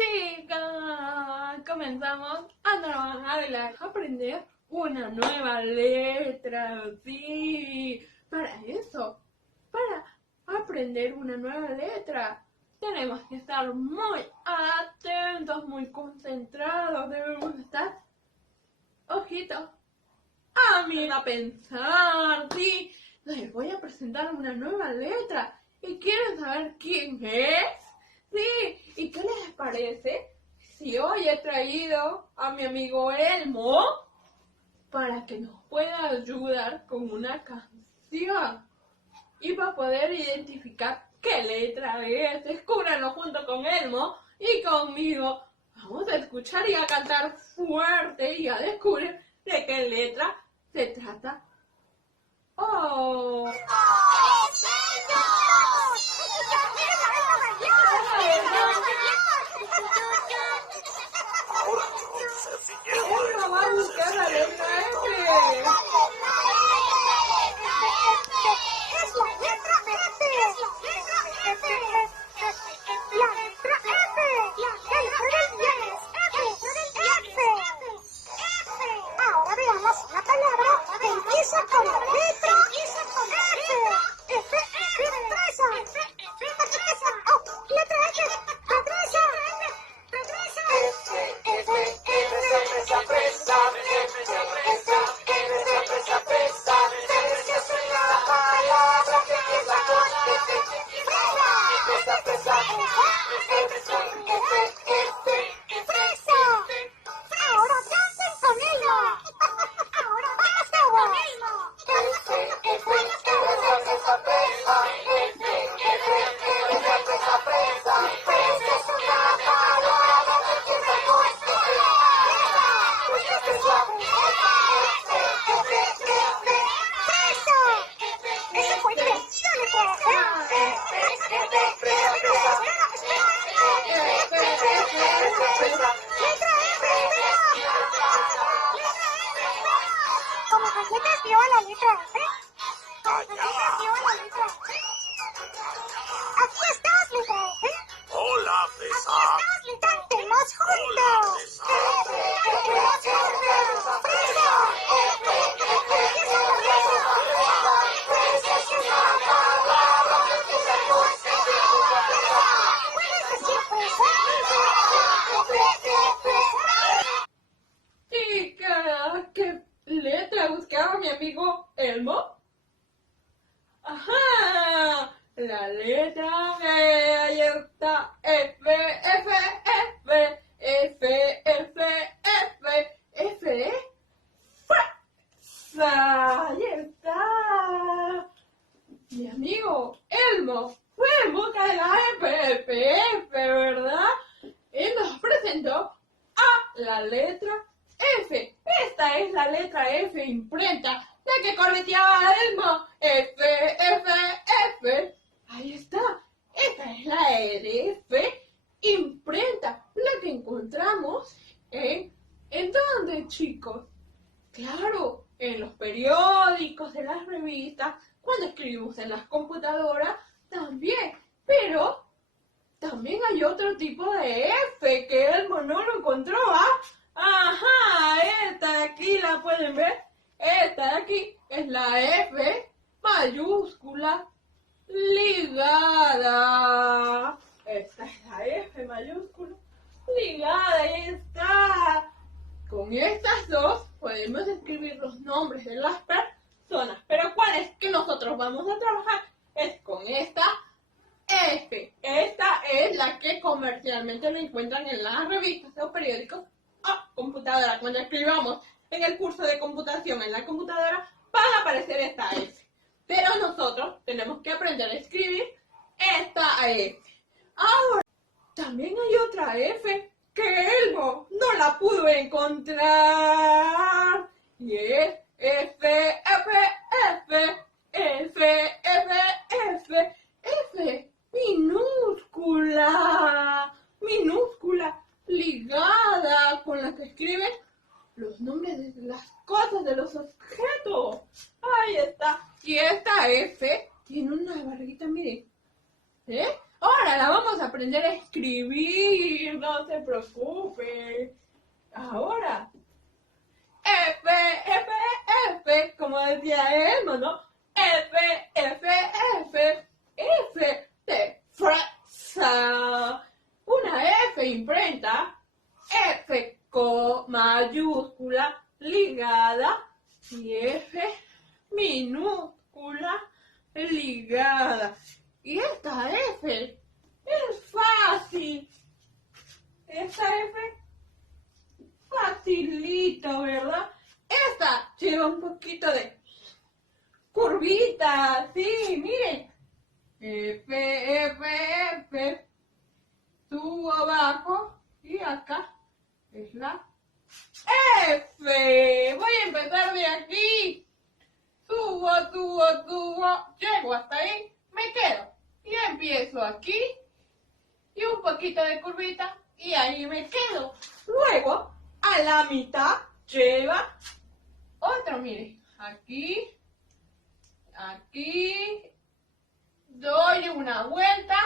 Chicas, comenzamos a trabajar y a aprender una nueva letra. Sí, para eso, para aprender una nueva letra, tenemos que estar muy atentos, muy concentrados. Debemos estar, ojito, a mí a pensar. Sí, les voy a presentar una nueva letra. ¿Y quieren saber quién es? Sí, ¿y qué les parece si hoy he traído a mi amigo Elmo para que nos pueda ayudar con una canción? Y para poder identificar qué letra es, descúbranlo junto con Elmo y conmigo. Vamos a escuchar y a cantar fuerte y a descubrir de qué letra se trata. ¡Oh! Elmo va a buscar la letra F. Es la letra F. La letra F. La letra del 10. F. Ahora veamos una palabra que empieza con la letra F. F. Fresa. Oh, letra F. Fresa. Ahora canten con Elmo. Ahora vamos con Elmo. Eso fue divertido, ¿Cómo galletas dio a la letra F? Aquí estás, letra F. Hola, Fresa. Cantemos juntos. Chicas, ¿qué letra buscaba mi amigo Elmo? ¡Ajá! La letra F, ahí está. F, F, F, F, F, F, F, fuerza. Ahí está. Mi amigo Elmo fue en busca de la F, F, F, ¿verdad? Y nos presentó a la letra F. Esta es la letra F imprenta, la que correteaba a Elmo. F, F, F. Ahí está. Esta es la F imprenta, la que encontramos ¿en dónde, chicos? Claro, en los periódicos, en las revistas, cuando escribimos en las computadoras, también. Pero también hay otro tipo de F que Elmo no lo encontró, ¿ah? Ajá, esta de aquí la pueden ver. Esta de aquí es la F mayúscula ligada. Esta es la F mayúscula ligada, ahí está. Con estas dos podemos escribir los nombres de las personas. Pero ¿cuál es que nosotros vamos a trabajar? Es con esta F. Esta es la que comercialmente lo encuentran en las revistas o periódicos o computadora. Cuando escribamos en el curso de computación en la computadora, van a aparecer esta F. Pero nosotros tenemos que aprender a escribir esta F. Ahora, también hay otra F que Elmo no la pudo encontrar. Y es F, F, F, F, F, F, F, minúscula, ligada, con la que escriben los nombres de las cosas, de los objetos. Ahí está. Y esta F tiene una barriguita, miren. Ahora la vamos vamos a aprender a escribir, no se preocupe. Ahora, F, F, F, como decía Elmo, ¿no? F, F, F, F de fresa. Una F imprenta, F con mayúscula ligada y F minúscula ligada. Y esta F es fácil. Esta F facilito, ¿verdad? Esta lleva un poquito de curvita, sí, miren. F, F, F. Subo abajo y acá es la F. Voy a empezar de aquí. Subo, subo, subo. Llego hasta ahí, me quedo. Y empiezo aquí. Y un poquito de curvita. Y ahí me quedo. Luego, a la mitad, lleva otro, miren. Aquí. Aquí. Doy una vuelta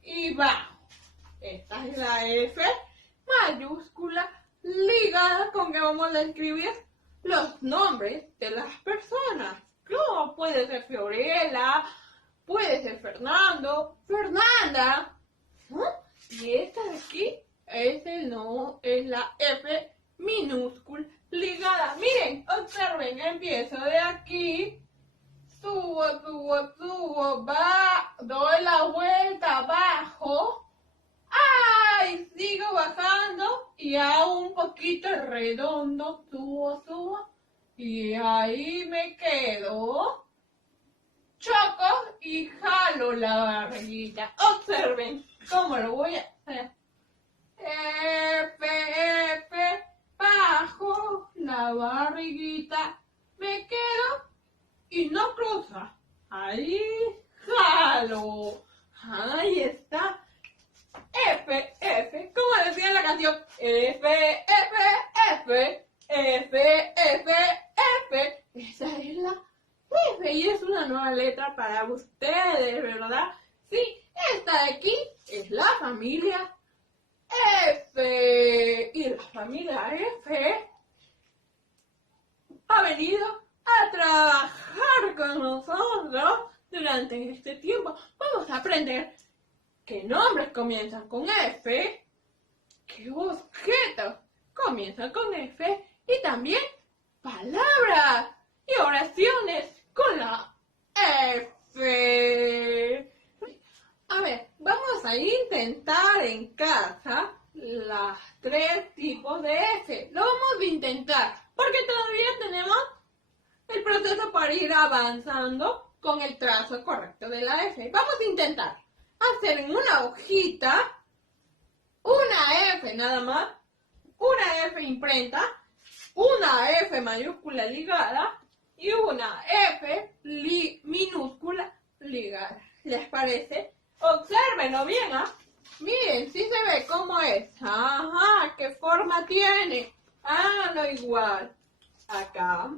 y bajo. Esta es la F mayúscula ligada con que vamos a escribir los nombres de las personas. Como puede ser Fiorella, puede ser Fernando, Fernanda. ¿No? Y esta de aquí es la F minúscula ligada. Miren, observen, empiezo de aquí. Subo, subo, subo, doy la vuelta abajo. ¡Ay! Sigo bajando y hago un poquito redondo, subo, subo. Y ahí me quedo. Choco y jalo la barriguita. Observen cómo lo voy a hacer. F, F, bajo la barriguita. Me quedo y no cruza. Ahí jalo. Ahí está. F, F, como decía en la canción. F, F, F, F, F, F. Esa es la F y es una nueva letra para ustedes, ¿verdad? Sí, esta de aquí es la familia F. Y la familia F ha venido a trabajar con nosotros durante este tiempo. Vamos a aprender qué nombres comienzan con F, qué objetos comienzan con F y también palabras y oraciones con la F. A ver, vamos a intentar en casa los 3 tipos de F. Lo vamos a intentar porque todavía tenemos el proceso para ir avanzando con el trazo correcto de la F. Vamos a intentar hacer en una hojita una F nada más, una F imprenta, una F mayúscula ligada y una F minúscula ligada. ¿Les parece? Obsérvenlo bien, ¿ah? Miren, sí se ve cómo es. Ajá, ¿qué forma tiene? Ah, no igual. Acá.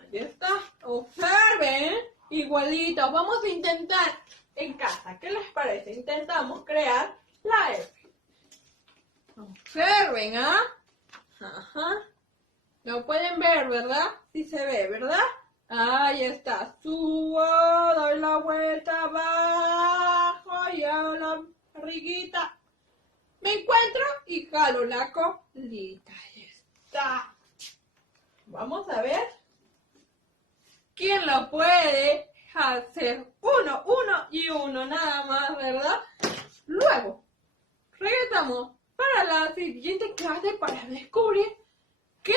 Ahí está. Observen. Igualito. Vamos a intentar en casa. ¿Qué les parece? Intentamos crear la F. Observen, ¿ah? Ajá. Lo pueden ver, ¿verdad? Sí se ve, ¿verdad? Ahí está. Subo, doy la vuelta abajo y a la barriguita. Me encuentro y jalo la colita. Ahí está. Vamos a ver quién lo puede hacer. Uno y uno nada más, ¿verdad? Luego, regresamos para la siguiente clase para descubrir qué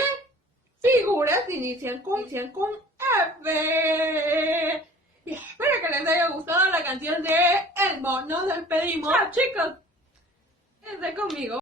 figuras inician con F. Y espero que les haya gustado la canción de Elmo. Nos despedimos. Chao, chicos. Quédense conmigo.